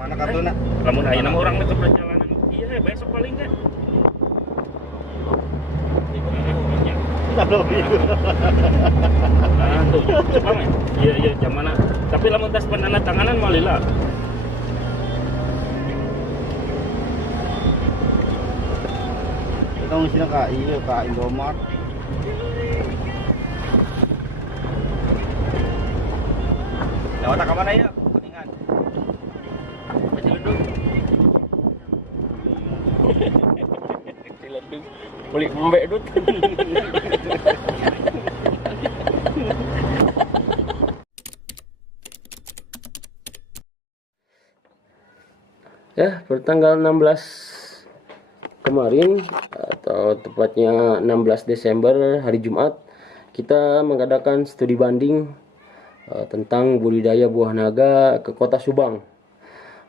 Mana kartuna? Lamun aya nama orang ke perjalanan. Iya, besok paling enggak. Kalau itu. Nah, tuh, coba mah. Iya, jam mana? Tapi lamun tas penandatanganan mah lila. Kita ngisinya ke Indomart. Lewat ke mana ya? Kuningan. Ciledug. Ciledug. Beli mbek dut. Ya, pertanggal 16 kemarin atau tepatnya 16 Desember hari Jumat kita mengadakan studi banding tentang budidaya buah naga ke Kota Subang.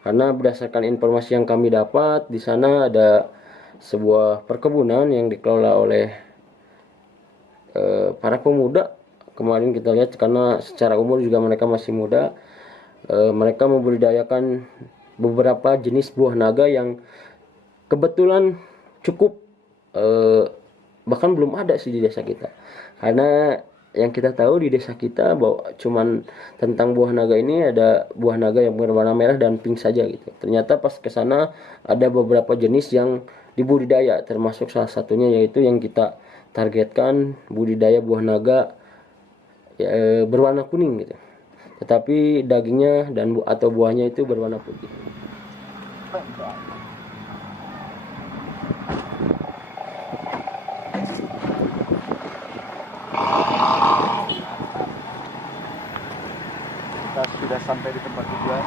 Karena berdasarkan informasi yang kami dapat, di sana ada sebuah perkebunan yang dikelola oleh para pemuda. Kemarin kita lihat karena secara umur juga mereka masih muda. Mereka membudidayakan beberapa jenis buah naga yang kebetulan cukup bahkan belum ada sih di desa kita. Karena yang kita tahu di desa kita bahwa cuman tentang buah naga ini ada buah naga yang berwarna merah dan pink saja gitu. Ternyata pas ke sana ada beberapa jenis yang dibudidaya, termasuk salah satunya yaitu yang kita targetkan budidaya buah naga berwarna kuning gitu. Tetapi dagingnya dan atau buahnya itu berwarna putih. Kita sudah sampai di tempat tujuan.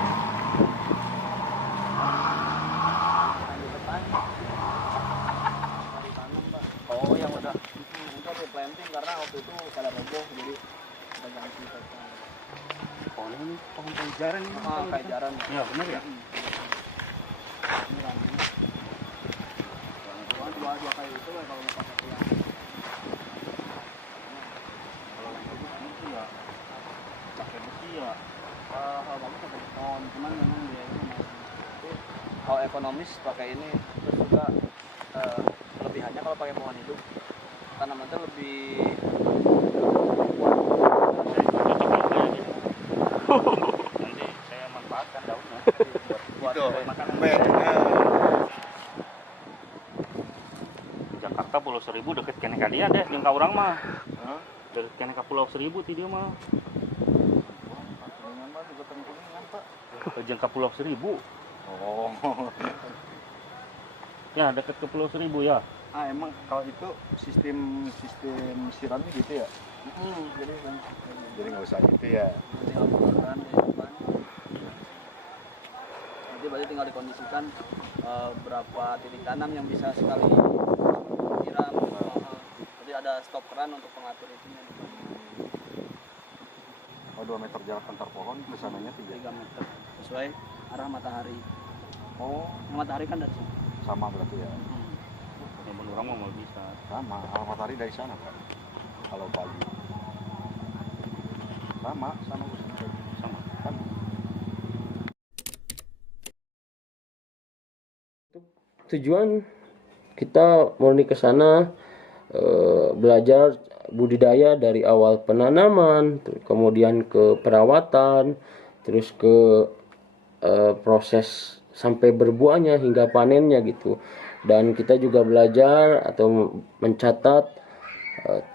Oh, yang udah di planting karena waktu itu pada roboh jadi kita ganti. Oh, ini pohon jaran ini. Kayak jaran. Ya, benar ya? Ini ranting. Dua kayak itu kalau mau pakai pulang. Kalau yang ini sih ya pakai besi ya. Kalau bagus pakai beton, cuman memang biayanya mahal. Kalau ekonomis pakai ini, terus juga kelebihannya kalau pakai pohon hidup tanamannya lebih kuat. Nanti saya manfaatkan daunnya Buat makanan. Jakarta Pulau Seribu deket kene ka dia deh, jeung ka urang mah. Deket kene ka Pulau Seribu ti dieu mah. Kuningan mah juga kuningan, Pak. Jeung ka Pulau Seribu. Oh. Ya, deket ke Pulau Seribu ya. Ah, emang kalau itu sistem siramnya gitu ya? Jadi nggak usah gitu ya. Tinggal pengolahan di depan. Nanti berarti tinggal dikondisikan berapa titik tanam yang bisa sekali siram. Jadi ada stop keran untuk pengatur itunya. Oh, 2 meter jarak antar pohon, kesananya 3 meter sesuai arah matahari. Oh, Yang matahari kan dari sini. sama berarti ya. Yang orang mah mau bisa. Sama, arah matahari dari sana kan. Kalau pagi. Sama Sama kan. tujuan kita murni ke sana belajar budidaya dari awal penanaman, kemudian ke perawatan, terus ke proses sampai berbuahnya hingga panennya gitu. Dan kita juga belajar atau mencatat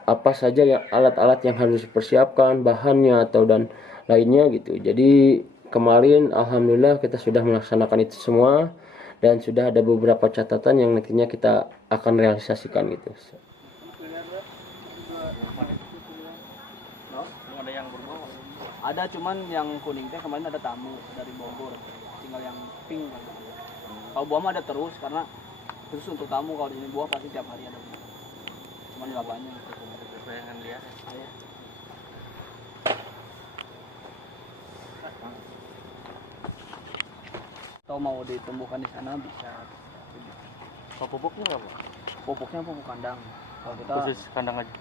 apa saja yang alat-alat yang harus dipersiapkan, bahannya atau dan lainnya gitu. Jadi kemarin alhamdulillah kita sudah melaksanakan itu semua dan sudah ada beberapa catatan yang nantinya kita akan realisasikan gitu. Ada yang berubah. Ada, cuman yang kuning teh kemarin ada tamu dari Bogor. Tinggal yang pink kan. Kalau buah mah ada terus karena terus untuk tamu, kalau di sini buah pasti tiap hari ada buah. Cuman nggak banyak gitu. Bayangan dia. Atau mau ditumbuhkan di sana bisa. Kalau pupuknya apa? Pupuknya pupuk kandang. Kalau kita Khusus kandang aja.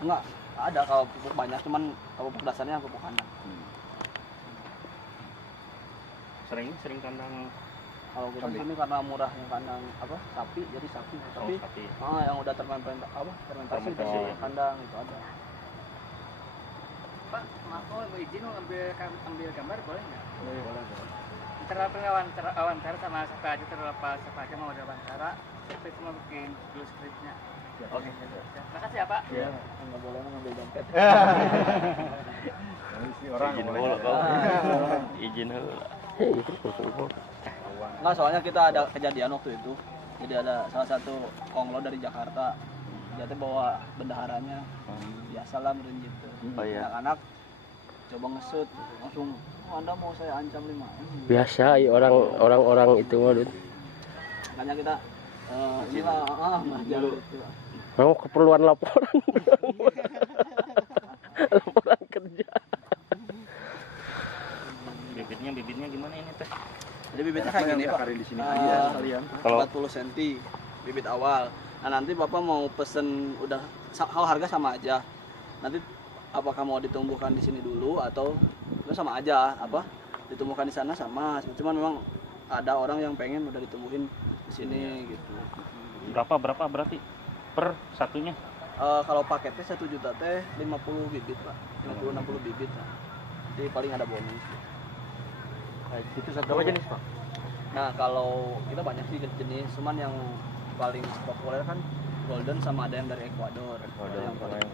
enggak ada kalau pupuk banyak, cuman kalau pupuk dasarnya pupuk kandang. Sering kandang Kalau kita di sini karena murah yang kandang apa sapi, jadi sapi. Tapi sapi. yang udah terfermentasi fermentasi Fermentasi. dari kandang itu ada. Pak, maaf mau izin ambil gambar boleh nggak? Boleh. Wawancara sama siapa aja, terlepas siapa aja mau wawancara. Tapi cuma bikin dulu skripnya. Oke. Makasih ya Pak. Iya, nggak boleh ngambil dompet. Izin heula kau. Izin heula. Nggak, soalnya kita ada kejadian waktu itu. Jadi ada salah satu konglo dari Jakarta. Dia tuh bawa bendaharanya. Biasalah meren gitu. Oh, iya. Anak-anak coba ngesut langsung, oh, Anda mau saya ancam 5M. Biasa ya orang-orang itu mah Dut. Makanya kita inilah ngajar itu. Mau keperluan laporan. Laporan kerja. Bibitnya gimana ini teh? Jadi bibitnya kayak gini Pak. Di sini aja sekalian. Kalau 40 cm bibit awal. Nah nanti Bapak mau pesen udah kalau harga sama aja. Nanti apakah mau ditumbuhkan di sini dulu atau itu sama aja apa? Ditumbuhkan di sana sama. Cuman memang ada orang yang pengen udah ditumbuhin di sini gitu. berapa berarti per satunya? Kalau paketnya 1 juta teh 50 bibit Pak. 50-60 bibit lah. Jadi paling ada bonus. Itu satu apa jenis, Pak? Nah kalau kita banyak sih jenis, cuman yang paling populer kan golden sama ada yang dari Ekuador. Yang paling.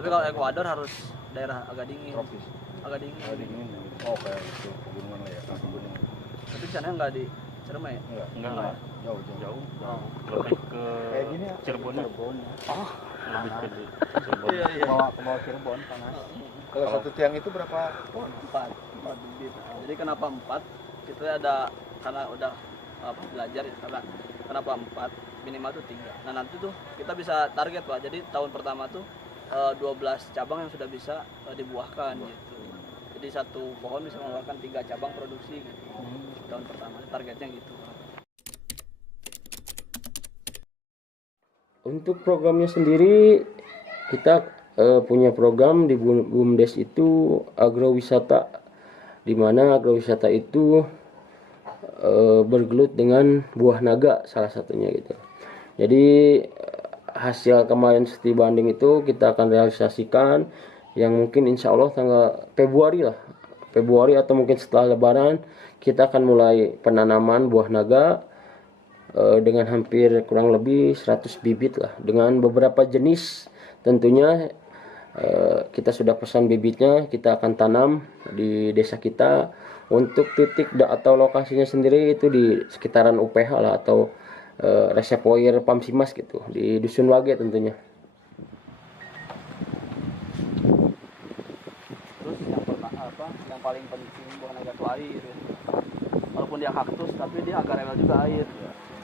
Tapi kalau Ekuador harus daerah agak dingin. Tropis. Agak dingin. Oh kayak itu pegunungan lah ya, gunung. Tapi di sana nggak di Ciremai. Enggak. Jauh. Oh. Lebih ke Kayak gini ya. Cirebon. Oh. Lebih ke Cirebon. Iya. Ke bawah Cirebon panas. Kalau satu tiang itu berapa pohon? 4 bibit. Jadi kenapa 4? Kita ada karena udah belajar ya, karena kenapa 4 minimal tuh 3. Nah nanti tuh kita bisa target Pak. Jadi tahun pertama tuh 12 cabang yang sudah bisa dibuahkan gitu. Jadi satu pohon bisa mengeluarkan 3 cabang produksi gitu. Tahun pertama targetnya gitu. Untuk programnya sendiri kita punya program di BUMDes itu agrowisata, di mana agrowisata itu bergelut dengan buah naga salah satunya gitu. Jadi hasil kemarin studi banding itu kita akan realisasikan yang mungkin insya Allah tanggal Februari atau mungkin setelah Lebaran kita akan mulai penanaman buah naga dengan hampir kurang lebih 100 bibit lah, dengan beberapa jenis tentunya. Kita sudah pesan bibitnya, kita akan tanam di desa kita. Untuk titik atau lokasinya sendiri itu di sekitaran UPH lah, atau reservoir Pamsimas gitu, di Dusun Wage tentunya. Terus yang paling penting buah naga itu air. Walaupun dia kaktus tapi dia agak rewel juga air.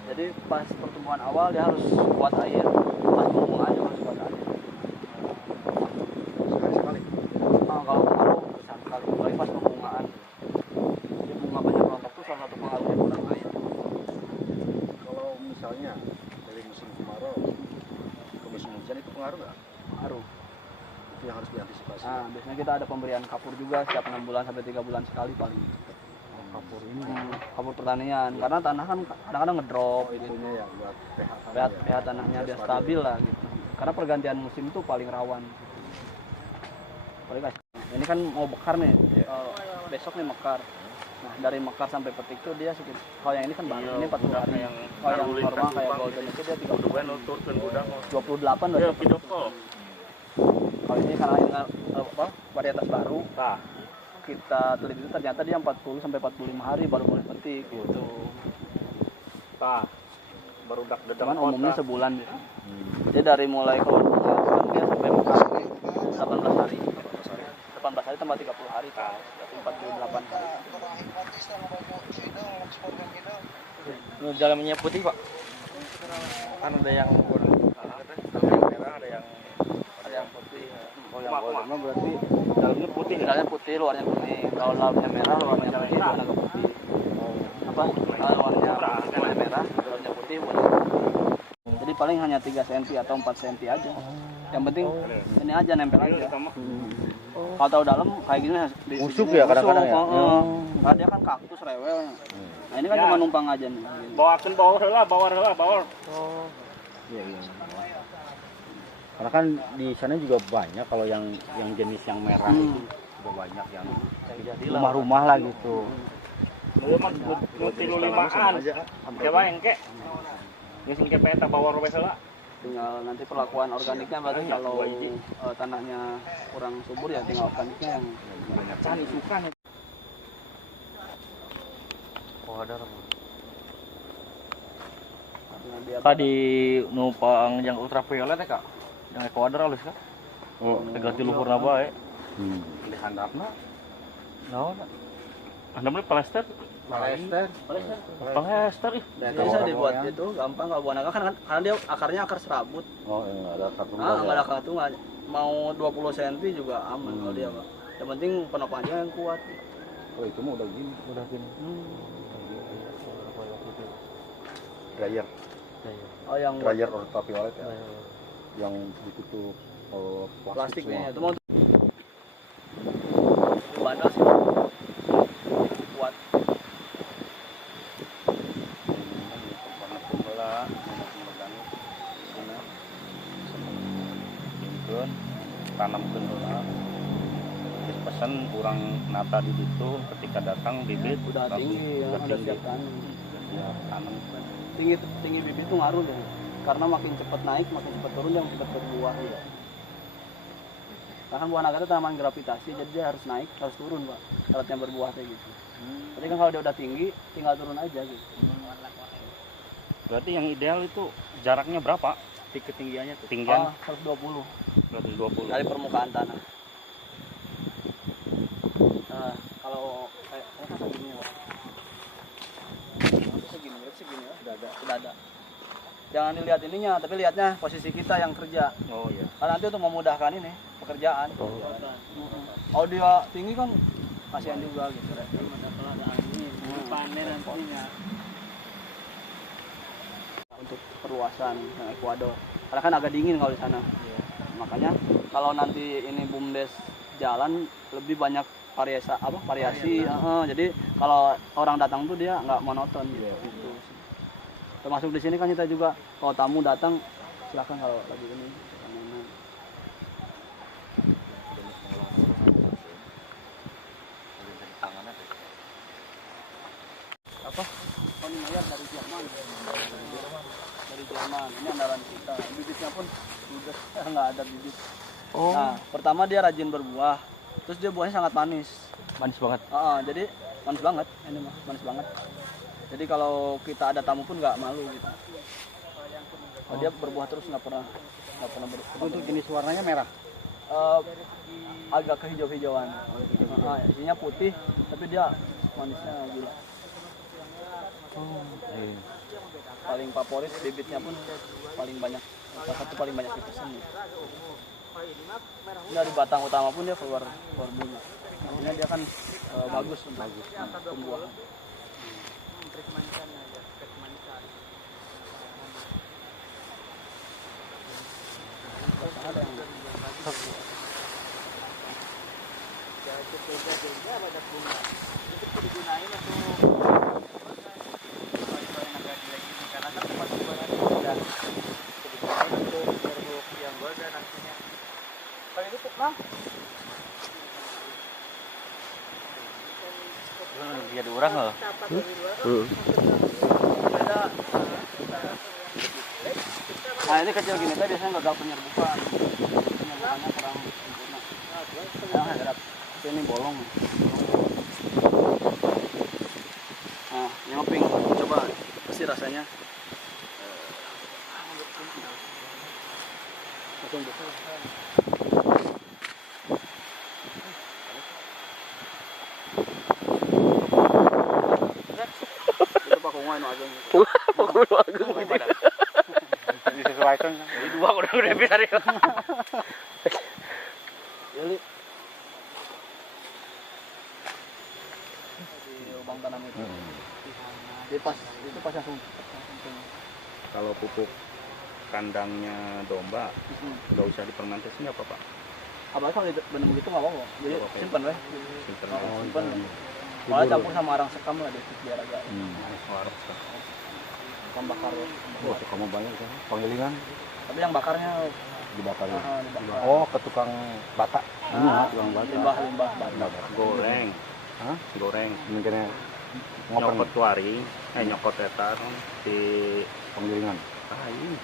Jadi pas pertumbuhan awal dia harus kuat air, pas pertumbuhan juga harus kuat air. Sekali. Kalau kemarau sekali, apalagi pas pembungaan. Jadi bunga banyak kelompok itu salah satu pengaruhnya kurang air. Kalau misalnya dari musim kemarau ke musim hujan itu pengaruh nggak? Pengaruh. Itu yang harus diantisipasi. Nah, biasanya kita ada pemberian kapur juga setiap 6 bulan sampai 3 bulan sekali paling. Kapur ini Kapur pertanian, karena tanah kan kadang-kadang ngedrop gitu. itunya ya buat pH pH tanahnya biar stabil lah gitu. Karena pergantian musim itu paling rawan. Apalagi ini kan mau mekar nih, besok nih mekar. Nah dari mekar sampai petik tuh dia sekitar, kalau yang ini kan baru, ini 40 hari. Kalau yang normal kayak golden itu dia 28 loh. Kalau ini karena varietas baru, kita teliti ternyata dia 40 sampai 45 hari baru boleh petik gitu. Baru Cuman umumnya sebulan ya. Jadi dari mulai keluar bunga kan dia sampai mekar 18 hari. 18 hari tambah 30 hari kan. Berarti 48 hari. Jalannya putih, Pak. Kan ada yang merah, ada yang putih. Oh yang golden mah berarti Dalamnya putih. dalamnya putih, luarnya kuning. Kalau dalamnya merah, luarnya putih, luarnya agak putih. Apa? Luarnya merah, dalamnya putih, luarnya putih. Jadi paling hanya 3 cm atau 4 cm aja. Yang penting ini aja nempel aja. Kalau tahu dalam kayak gini Busuk ya kadang-kadang ya? Karena dia kan kaktus rewelnya. Nah ini kan cuma numpang aja nih. Bawakan bawar lah. Iya. Karena kan di sana juga banyak kalau yang jenis yang merah itu juga banyak yang rumah-rumah lah gitu. Lu mah tilu limaan. Coba engke. Geus engke peta bawar we heula. Tinggal nanti perlakuan organiknya berarti kalau tanahnya kurang subur ya tinggal organiknya yang Can isukan. Kak di numpang yang ultraviolet ya kak, yang Ecuador halus kak, ganti luhurna bae. Di handapna. Naon? Anda beli plester? Palester. Plester ih. bisa dibuat itu gampang kalau buah naga kan karena dia akarnya akar serabut. Oh, enggak ada kartu. Nggak ada katungan. Mau 20 cm juga aman kalau dia pak. Yang penting penopangnya yang kuat. Oh, itu mah udah gini. Dryer. Oh yang Dryer ultraviolet ya. Yang ditutup plastiknya semua. itu mau bandel sih. Kuat. Tanamkeun heula. Terus pesan kurang nata di situ ketika datang bibit Udah tinggi ya, udah siap tanam. Ya, tanam. Tinggi bibit tuh ngaruh deh. Karena makin cepat naik, makin cepat turun dia makin cepat berbuah ya. Nah kan buah naga itu tanaman gravitasi, jadi dia harus naik, harus turun pak. Syaratnya berbuah kayak gitu. Jadi kan kalau dia udah tinggi, tinggal turun aja gitu. Berarti yang ideal itu jaraknya berapa? Ketinggiannya tuh. Tinggian 120 120. dari permukaan tanah. Nah, kalau kayak kan segini ya, Pak. Segini ya, sudah ada. Jangan dilihat ininya, tapi lihatnya posisi kita yang kerja. Oh iya. Karena nanti untuk memudahkan ini pekerjaan. Kalau dia tinggi kan kasihan juga gitu. Kalau ada angin, panen nantinya. Untuk perluasan yang Ecuador. Karena kan agak dingin kalau di sana. Makanya kalau nanti ini BUMDes jalan lebih banyak variasi. Jadi kalau orang datang tuh dia nggak monoton gitu. Termasuk di sini kan kita juga kalau tamu datang silakan kalau lagi ini. Apa? Konmayer dari Jerman. Dari Jerman. Ini andalan kita. Bibitnya pun ludes, nggak ada bibit. Nah, pertama dia rajin berbuah. Terus dia buahnya sangat manis. Manis banget. Jadi manis banget. Ini mah manis banget. Jadi kalau kita ada tamu pun nggak malu gitu. Dia berbuah terus nggak pernah Untuk jenis warnanya merah. Agak kehijau-hijauan. Isinya putih, tapi dia manisnya gila. Paling favorit bibitnya pun paling banyak, salah satu paling banyak dipesan. Dari batang utama pun dia keluar bunga. Artinya dia kan bagus untuk pembuahan. Ada yang Jadi orang loh. Nah ini kecil gini teh biasanya gagal penyerbukan. Penyerbukannya kurang sempurna. Nah, harap ini bolong. Nah, nyoping coba pasti rasanya. Langsung buka. Itu Pak Kongwa itu aja. Disesuaikan. Jadi dua udah bisa deh. Jadi di lubang tanam itu. Jadi itu pas langsung. Kalau pupuk kandangnya domba nggak usah difermentasi nggak apa-apa. apalagi kalau benar begitu nggak apa-apa. Jadi simpan weh. Simpan. Tidur. Malah campur sama arang sekam lah deh biar agak ikan bakar. Oh, itu kamu banyak kan? Penggilingan Tapi yang bakarnya dibakar ya? dibakar. Oh, ke tukang bata. Ah, tukang bata. limbah bata. Goreng. Hah? Goreng. Mungkin Nyokot tuari, nyokot eta di penggilingan. ini.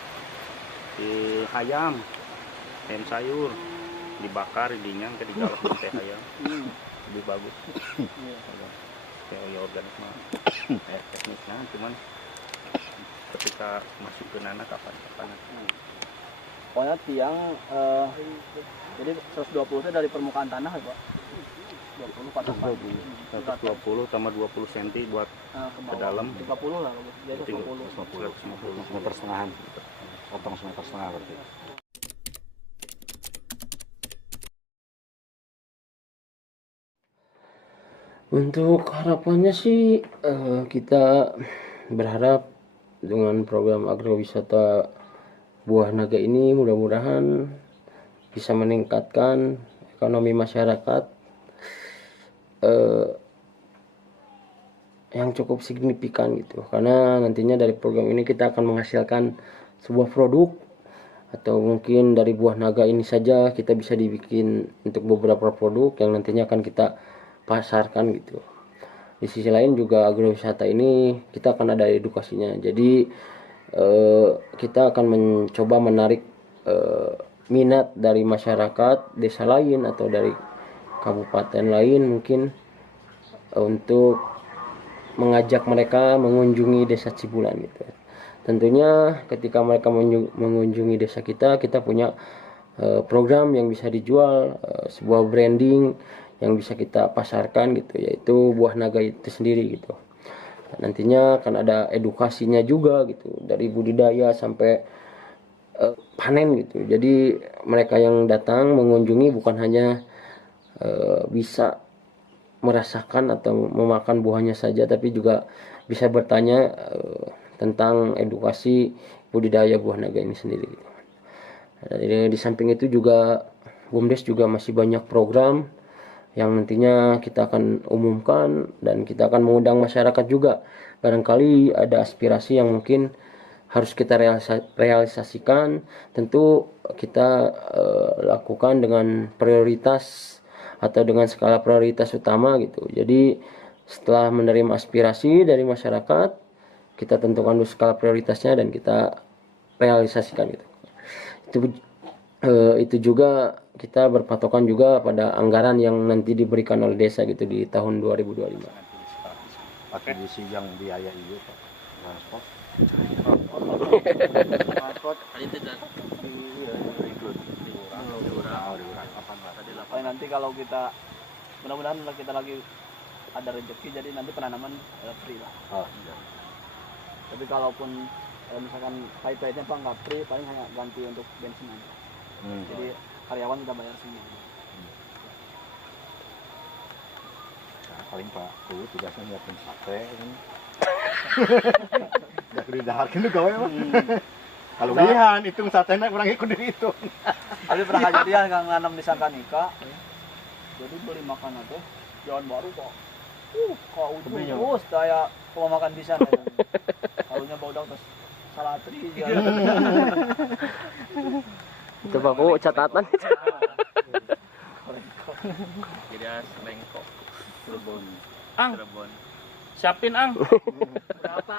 Di ayam. Ayam sayur dibakar, dinyang ke digalak teh ayam. Lebih bagus. Kayak organik mah. Teknisnya cuman ketika masuk ke nana kapan. Pokoknya tiang jadi 120 itu dari permukaan tanah ya Pak. 20 patokan. 120 tambah 20 cm buat Ke dalam. 30 lah jadi 50. 150. Meter setengahan. Potong semeter setengah berarti. Untuk harapannya sih kita berharap dengan program agrowisata Buah Naga ini mudah-mudahan bisa meningkatkan ekonomi masyarakat yang cukup signifikan gitu. Karena nantinya dari program ini kita akan menghasilkan sebuah produk atau mungkin dari buah naga ini saja kita bisa dibikin untuk beberapa produk yang nantinya akan kita pasarkan gitu. Di sisi lain juga agrowisata ini kita akan ada edukasinya. Jadi kita akan mencoba menarik minat dari masyarakat desa lain atau dari kabupaten lain mungkin untuk mengajak mereka mengunjungi desa Cibulan gitu. Tentunya ketika mereka mengunjungi desa kita punya program yang bisa dijual, sebuah branding yang bisa kita pasarkan gitu, yaitu buah naga itu sendiri gitu. Nantinya akan ada edukasinya juga gitu, dari budidaya sampai panen gitu. Jadi mereka yang datang mengunjungi bukan hanya bisa merasakan atau memakan buahnya saja, tapi juga bisa bertanya tentang edukasi budidaya buah naga ini sendiri. Dan di samping itu juga BUMDes juga masih banyak program yang nantinya kita akan umumkan dan kita akan mengundang masyarakat juga. Barangkali ada aspirasi yang mungkin harus kita realisasikan, tentu kita lakukan dengan prioritas atau dengan skala prioritas utama gitu. Jadi setelah menerima aspirasi dari masyarakat, kita tentukan dulu skala prioritasnya dan kita realisasikan gitu. Itu juga kita berpatokan juga pada anggaran yang nanti diberikan oleh desa gitu di tahun 2025. Pakai diisi yang biaya itu Pak. Transport. Nanti kalau kita mudah-mudahan kita lagi ada rezeki jadi nanti penanaman free lah. Oh, iya. Tapi kalaupun misalkan pahit-pahitnya Pak nggak free, paling hanya ganti untuk bensin aja. Jadi karyawan kita bayar semua. Nah, paling Pak tuh tugasnya nyiapin sate kan. Udah kudu daharkeun tuh gawe mah. Kalau lihan hitung satenya kurang ikut dari itu. Tapi pernah kejadian nggak nanam di Sangkanika. Jadi beli makanan teh Jalan Baru Pak. Kau terus saya mau makan di sana. Kalunya bawa terus salatri jalan. Itu Pak catatan. Jadi selengkok. Cirebon. Ang. Cirebon. Siapin Ang. Berapa?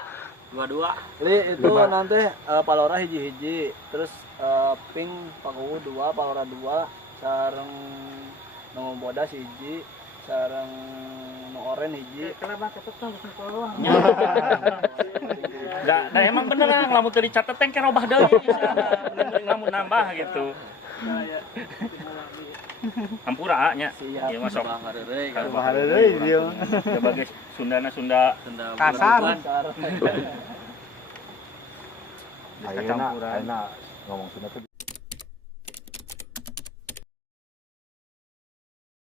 22. Jadi itu nanti palora hiji-hiji, terus pink pakuwu 2, palora 2, sareng nu bodas hiji, sareng nu oren hiji. Kenapa cepet kan geus palora? Da emang bener Ang, lamun teu dicatet teh kan robah deui. Lamun nambah gitu. Hampura nya. Ieu mah sok. Bahar deui dia. Sebagai Sunda Kasar. Ayeuna ngomong Sunda tuh